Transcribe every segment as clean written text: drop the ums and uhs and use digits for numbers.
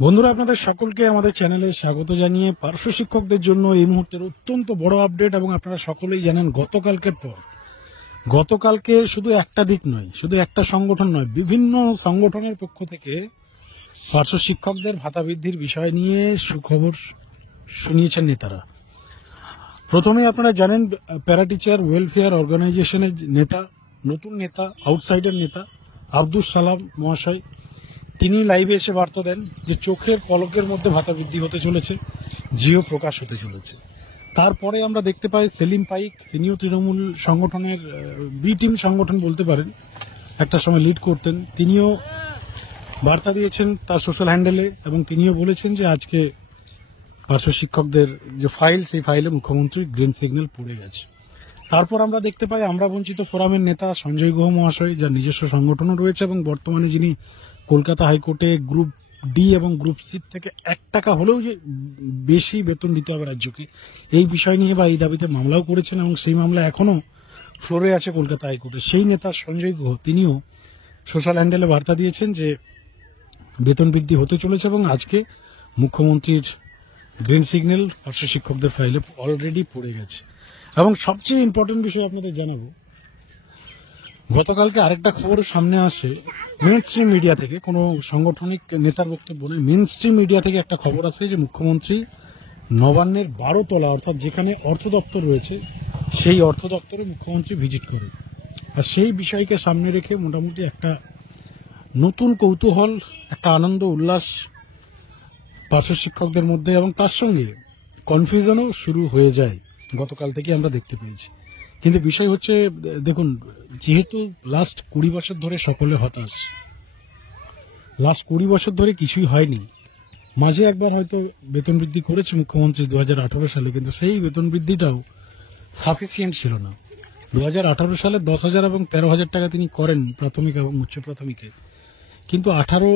বন্ধুরা, আপনাদের সকলকে আমাদের চ্যানেলে স্বাগত জানিয়ে পার্শ্ব শিক্ষকদের জন্য এই মুহূর্তের অত্যন্ত বড় আপডেট। এবং আপনারা সকলেই জানেন গতকালকে শুধু একটা দিক নয়, শুধু একটা সংগঠন নয়, বিভিন্ন সংগঠনের পক্ষ থেকে পার্শ্ব শিক্ষকদের ভাতা বৃদ্ধির বিষয় নিয়ে সুখবর শুনিয়েছেন নেতারা। প্রথমে আপনারা জানেন প্যারা টিচার ওয়েলফেয়ার অর্গানাইজেশনের নেতা, নতুন নেতা, আউটসাইডার নেতা আব্দুল সালাম মহাশয়, তিনি লাইভে এসে বার্তা দেন যে চোখের পলকের মধ্যে ভাতা বৃদ্ধি হতে চলেছে, জিও প্রকাশ হতে চলেছে। তারপরে আমরা দেখতে পাই সেলিম পাইক, তিনিও তৃণমূল সংগঠনের বি টিম সংগঠন বলতে পারেন, একটা সময় লিড করতেন, তিনিও বার্তা দিয়েছেন তার সোশ্যাল হ্যান্ডেলে এবং তিনিও বলেছেন যে আজকে পার্শ্ব শিক্ষকদের যে ফাইল, সেই ফাইলে মুখ্যমন্ত্রীর গ্রিন সিগন্যাল পড়ে গেছে। তারপর আমরা দেখতে পাই আমরা বঞ্চিত ফোরামের নেতা সঞ্জয় গুহ মহাশয়, যার নিজস্ব সংগঠনও রয়েছে এবং বর্তমানে যিনি কলকাতা হাইকোর্টে গ্রুপ ডি এবং গ্রুপ সি থেকে 1 টাকা হলেও যে বেশি বেতন দিতে হবে রাজ্যকে, এই বিষয় নিয়ে বা এই দাবিতে মামলাও করেছেন এবং সেই মামলা এখনো ফ্লোরে আছে কলকাতা হাইকোর্টে। সেই নেতা সঞ্জয় গুহ তিনিও সোশ্যাল হ্যান্ডেলে বার্তা দিয়েছেন যে বেতন বৃদ্ধি হতে চলেছে এবং আজকে মুখ্যমন্ত্রীর গ্রিন সিগন্যাল পার্শ্ব শিক্ষকদের ফাইলে অলরেডি পড়ে গেছে। এবং সবচেয়ে ইম্পর্টেন্ট বিষয় আপনাদের জানাবো, গতকালকে আরেকটা খবর সামনে আসে মেইন স্ট্রিম মিডিয়া থেকে, কোনো সাংগঠনিক নেতার বক্তব্য নেই, মেইন স্ট্রিম মিডিয়া থেকে একটা খবর আসে যে মুখ্যমন্ত্রী নবান্নের 12 তলা অর্থাৎ যেখানে অর্থ দপ্তর রয়েছে সেই অর্থ দপ্তরে মুখ্যমন্ত্রী ভিজিট করে। আর সেই বিষয়কে সামনে রেখে মোটামুটি একটা নতুন কৌতূহল, একটা আনন্দ উল্লাস পার্শ্ব শিক্ষকদের মধ্যে এবং তার সঙ্গে কনফিউশনও শুরু হয়ে যায়, গতকাল থেকে আমরা দেখতে পেয়েছি। কিন্তু বিষয় হচ্ছে, দেখুন, যেহেতু লাস্ট 20 বছর ধরে সকলে হতাশ, লাস্ট 20 বছর ধরে কিছুই হয়নি, মাঝে একবার হয়তো বেতন বৃদ্ধি করেছে মুখ্যমন্ত্রী 2018 সালে, কিন্তু সেই বেতন বৃদ্ধিটাও সাফিসিয়েন্ট ছিল না। 2018 সালে 10,000 এবং 13,000 টাকা তিনি করেন প্রাথমিক এবং উচ্চ প্রাথমিকে, কিন্তু 18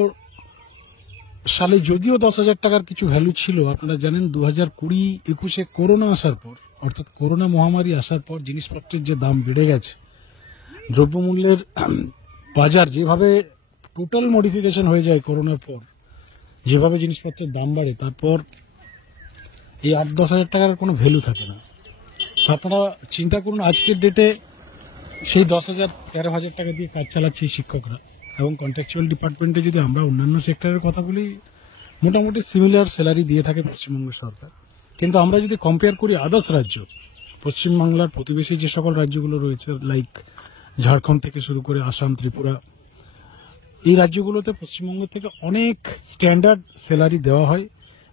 সালে যদিও 10,000 টাকার কিছু ভ্যালু ছিল, আপনারা জানেন 2020-21 করোনা আসার পর, অর্থাৎ করোনা মহামারী আসার পর জিনিসপত্রের যে দাম বেড়ে গেছে, দ্রব্যমূল্যের বাজার যেভাবে টোটাল মডিফিকেশন হয়ে যায় করোনার পর, যেভাবে জিনিসপত্রের দাম বাড়ে, তারপর এই 8-10 হাজার টাকার কোনো ভ্যালু থাকে না। আপনারা চিন্তা করুন, আজকের ডেটে সেই 10,000 13,000 টাকা দিয়ে কাজ চালাচ্ছে শিক্ষকরা। এবং কন্ট্রাকচুয়াল ডিপার্টমেন্টে যদি আমরা অন্যান্য সেক্টরের কথা বলি, মোটামুটি সিমিলার স্যালারি দিয়ে থাকে পশ্চিমবঙ্গ সরকার। কিন্তু আমরা যদি কম্পেয়ার করি আদার্স রাজ্য, পশ্চিমবাংলার প্রতিবেশী যে সকল রাজ্যগুলো রয়েছে, লাইক ঝাড়খণ্ড থেকে শুরু করে আসাম, ত্রিপুরা, এই রাজ্যগুলোতে পশ্চিমবঙ্গ থেকে অনেক স্ট্যান্ডার্ড স্যালারি দেওয়া হয়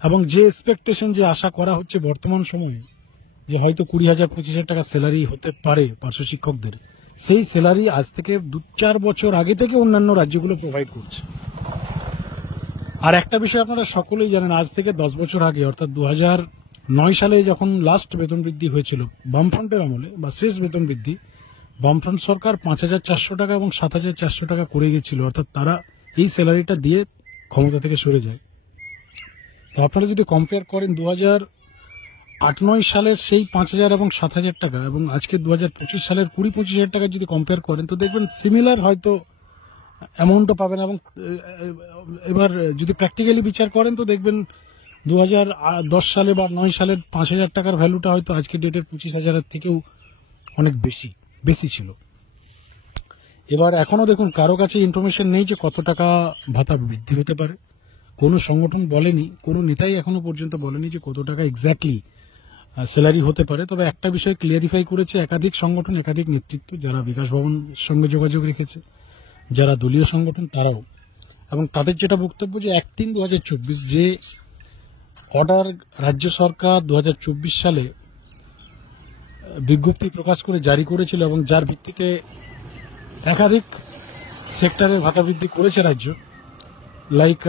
এবং যে এক্সপেকটেশন, যে আশা করা হচ্ছে বর্তমান সময়ে যে হয়তো 20,000-25,000 টাকা স্যালারি হতে পারে পার্শ্ব শিক্ষকদের, সেই স্যালারি আজ থেকে 2-4 বছর আগে থেকে অন্যান্য রাজ্যগুলো প্রোভাইড করছে। আর একটা বিষয় আপনারা সকলেই জানেন, আজ থেকে 10 বছর আগে অর্থাৎ 2009 সালে যখন লাস্ট বেতন বৃদ্ধি হয়েছিল বামফ্রন্টের আমলে, বা শেষ বেতন বৃদ্ধি, বামফ্রন্ট সরকার 5,400 টাকা এবং 7,400 টাকা করে গেছিল, অর্থাৎ তারা এই স্যালারিটা দিয়ে ক্ষমতা থেকে সরে যায়। তো আপনারা যদি কম্পেয়ার করেন 2008-9 সালের সেই 5,000 এবং 7,000 টাকা এবং আজকে 2025 সালের 20-25,000 টাকা যদি কম্পেয়ার করেন, তো দেখবেন সিমিলার হয়তো অ্যামাউন্টও পাবেন। এবং এবার যদি প্র্যাকটিক্যালি বিচার করেন তো দেখবেন 2010 সালে বা 9 সালের 5,000 টাকার ভ্যালুটা হয়তো আজকে ডেটের 25,000-এর থেকেও অনেক বেশি ছিল। এবার এখনো দেখুন কারো কাছে ইনফরমেশন নেই যে কত টাকা ভাতা বৃদ্ধি হতে পারে, কোনো সংগঠন বলেনি, কোনো নেতাই এখনো পর্যন্ত বলেনি যে কত টাকা এক্স্যাক্টলি স্যালারি হতে পারে। তবে একটা বিষয় ক্লিয়ারিফাই করেছে একাধিক সংগঠন, একাধিক নেতৃত্ব, যারা বিকাশ ভবনের সঙ্গে যোগাযোগ রেখেছে, যারা দলীয় সংগঠন তারাও, এবং তাদের যেটা বক্তব্য যে 1-3-2024 যে অর্ডার রাজ্য সরকার 2024 সালে বিজ্ঞপ্তি প্রকাশ করে জারি করেছিল এবং যার ভিত্তিতে একাধিক সেক্টরের ভাতা বৃদ্ধি করেছে রাজ্য, লাইক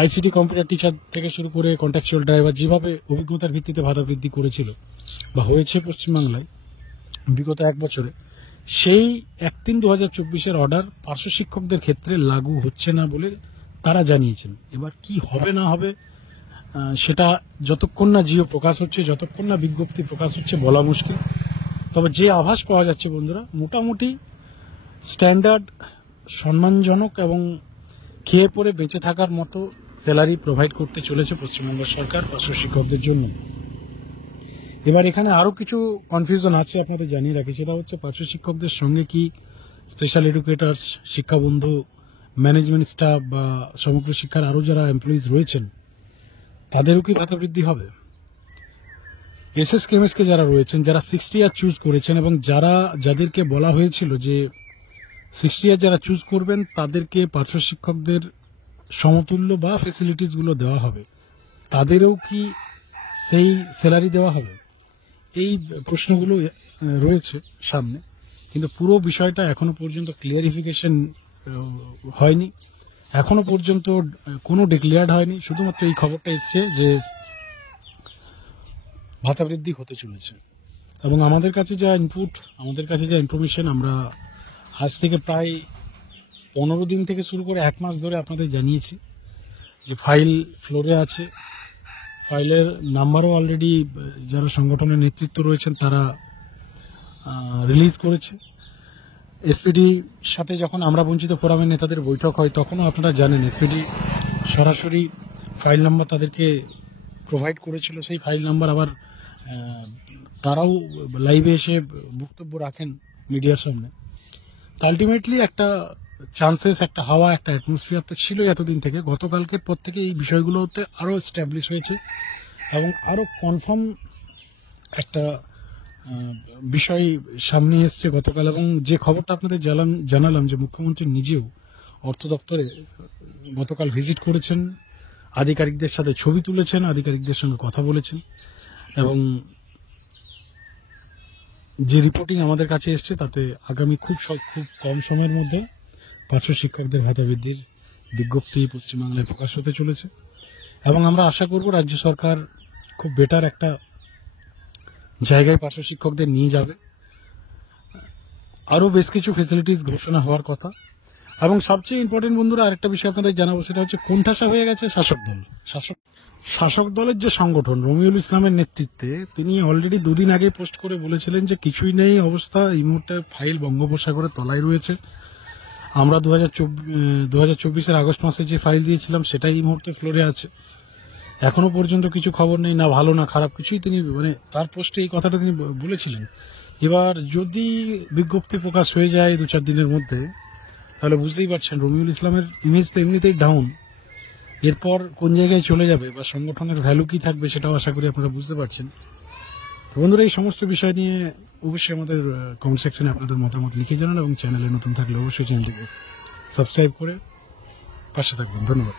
আইসিটি কম্পিউটার টিচার থেকে শুরু করে কন্ট্রাকচুয়াল ড্রাইভার, যেভাবে অভিজ্ঞতার ভিত্তিতে ভাতা বৃদ্ধি করেছিল বা হয়েছে পশ্চিমবাংলায় বিগত 1 বছরে, সেই 1-3-2024 অর্ডার পার্শ্ব শিক্ষকদের ক্ষেত্রে লাগু হচ্ছে না বলে তারা জানিয়েছেন। এবার কি হবে না হবে সেটা যতক্ষণ না জিও প্রকাশ হচ্ছে, যতক্ষণ না বিজ্ঞপ্তি প্রকাশ হচ্ছে বলা মুশকিল। তবে যে আভাস পাওয়া যাচ্ছে বন্ধুরা, মোটামুটি স্ট্যান্ডার্ড, সম্মানজনক এবং খেয়ে পরে বেঁচে থাকার মতো স্যালারি প্রোভাইড করতে চলেছে পশ্চিমবঙ্গ সরকার পার্শ্ব শিক্ষকদের জন্য। এবার এখানে আরো কিছু কনফিউশন আছে, আপনাদের জানিয়ে রাখি। সেটা হচ্ছে পার্শ্ব শিক্ষকদের সঙ্গে কি স্পেশাল এডুকেটার্স, শিক্ষাবন্ধু, ম্যানেজমেন্ট স্টাফ বা সমগ্র শিক্ষার আরো যারা এমপ্লয়িজ রয়েছেন তাদেরও কি ভাতা বৃদ্ধি হবে? এসএসকেএমএসকে যারা রয়েছেন, যারা 60 ইয়ার চুজ করেছেন এবং যাদেরকে বলা হয়েছিল যে 60 ইয়ার যারা চুজ করবেন তাদেরকে পার্শ্ব শিক্ষকদের সমতুল্য বা ফেসিলিটিস গুলো দেওয়া হবে, তাদেরও কি সেই স্যালারি দেওয়া হবে? এই প্রশ্নগুলো রয়েছে সামনে, কিন্তু পুরো বিষয়টা এখনো পর্যন্ত ক্লিয়ারিফিকেশন হয়নি। এখনো পর্যন্ত কোনো ডিক্লেয়ার্ড হয়নি। শুধুমাত্র এই খবরটা এসছে যে ভাতা বৃদ্ধি হতে চলেছে। এবং আমাদের কাছে যা ইনপুট, আমাদের কাছে যা ইনফরমেশন, আমরা আজ থেকে প্রায় 15 দিন থেকে শুরু করে 1 মাস ধরে আপনাদের জানিয়েছি যে ফাইল ফ্লোরে আছে। ফাইলের নাম্বারও অলরেডি যারা সংগঠনের নেতৃত্ব রয়েছেন তারা রিলিজ করেছে। এসপিডি সাথে যখন আমরা বঞ্চিত ফোরামের নেতাদের বৈঠক হয় তখনও আপনারা জানেন এসপিডি সরাসরি ফাইল নাম্বার তাদেরকে প্রোভাইড করেছিল। সেই ফাইল নাম্বার আবার তারাও লাইভে এসে বক্তব্য রাখেন মিডিয়ার সামনে। আলটিমেটলি একটা চান্সেস, একটা হাওয়া, একটা অ্যাটমসফিয়ার তো ছিল এতদিন থেকে। গতকালকের পর থেকে এই বিষয়গুলোতে আরও এস্টাবলিশ হয়েছে এবং আরও কনফার্ম একটা বিষয় সামনে এসছে গতকাল। এবং যে খবরটা আপনাদের জানালাম যে মুখ্যমন্ত্রী নিজেও অর্থ দপ্তরে গতকাল ভিজিট করেছেন, আধিকারিকদের সাথে ছবি তুলেছেন, আধিকারিকদের সঙ্গে কথা বলেছেন এবং যে রিপোর্টিং আমাদের কাছে এসছে তাতে আগামী খুব কম সময়ের মধ্যে পার্শ্ব শিক্ষকদের ভাতা বৃদ্ধির বিজ্ঞপ্তি পশ্চিমবাংলায় প্রকাশ হতে চলেছে। এবং আমরা আশা করব রাজ্য সরকার খুব বেটার একটা জায়গায় পার্শ্ব শিক্ষকদের নিয়ে যাবে। আরও বেশ কিছু ফেসিলিটিস ঘোষণা হওয়ার কথা। এবং সবচেয়ে ইম্পর্টেন্ট বন্ধুরা আরেকটা বিষয় আপনাদের জানাবো, সেটা হচ্ছে কোণঠাসা হয়ে গেছে শাসক দল। শাসক দলের যে সংগঠন রমিউল ইসলামের নেতৃত্বে, তিনি অলরেডি 2 দিন আগে পোস্ট করে বলেছিলেন যে কিছুই নেই অবস্থা, এই মুহূর্তে ফাইল বঙ্গোপসাগরের তলায় রয়েছে। আমরা 2024-এর আগস্ট মাসে যে ফাইল দিয়েছিলাম সেটাই এই মুহূর্তে ফ্লোরে আছে। এখনো পর্যন্ত কিছু খবর নেই, না ভালো না খারাপ কিছুই। তিনি তার পোস্টে এই কথাটা তিনি বলেছিলেন। এবার যদি বিজ্ঞপ্তি প্রকাশ হয়ে যায় 2-4 দিনের মধ্যে, তাহলে বুঝতেই পারছেন রমিউল ইসলামের ইমেজ তো এমনিতেই ডাউন। এরপর কোন জায়গায় চলে যাবে বা সংগঠনের ভ্যালু কি থাকবে সেটাও আশা করি আপনারা বুঝতে পারছেন। তো বন্ধুরা, এই সমস্ত বিষয় নিয়ে অবশ্যই আমাদের কমেন্ট সেকশনে আপনাদের মতামত লিখে জানান এবং চ্যানেলে নতুন থাকলে অবশ্যই চ্যানেলটিকে সাবস্ক্রাইব করে পাশে থাকবেন। ধন্যবাদ।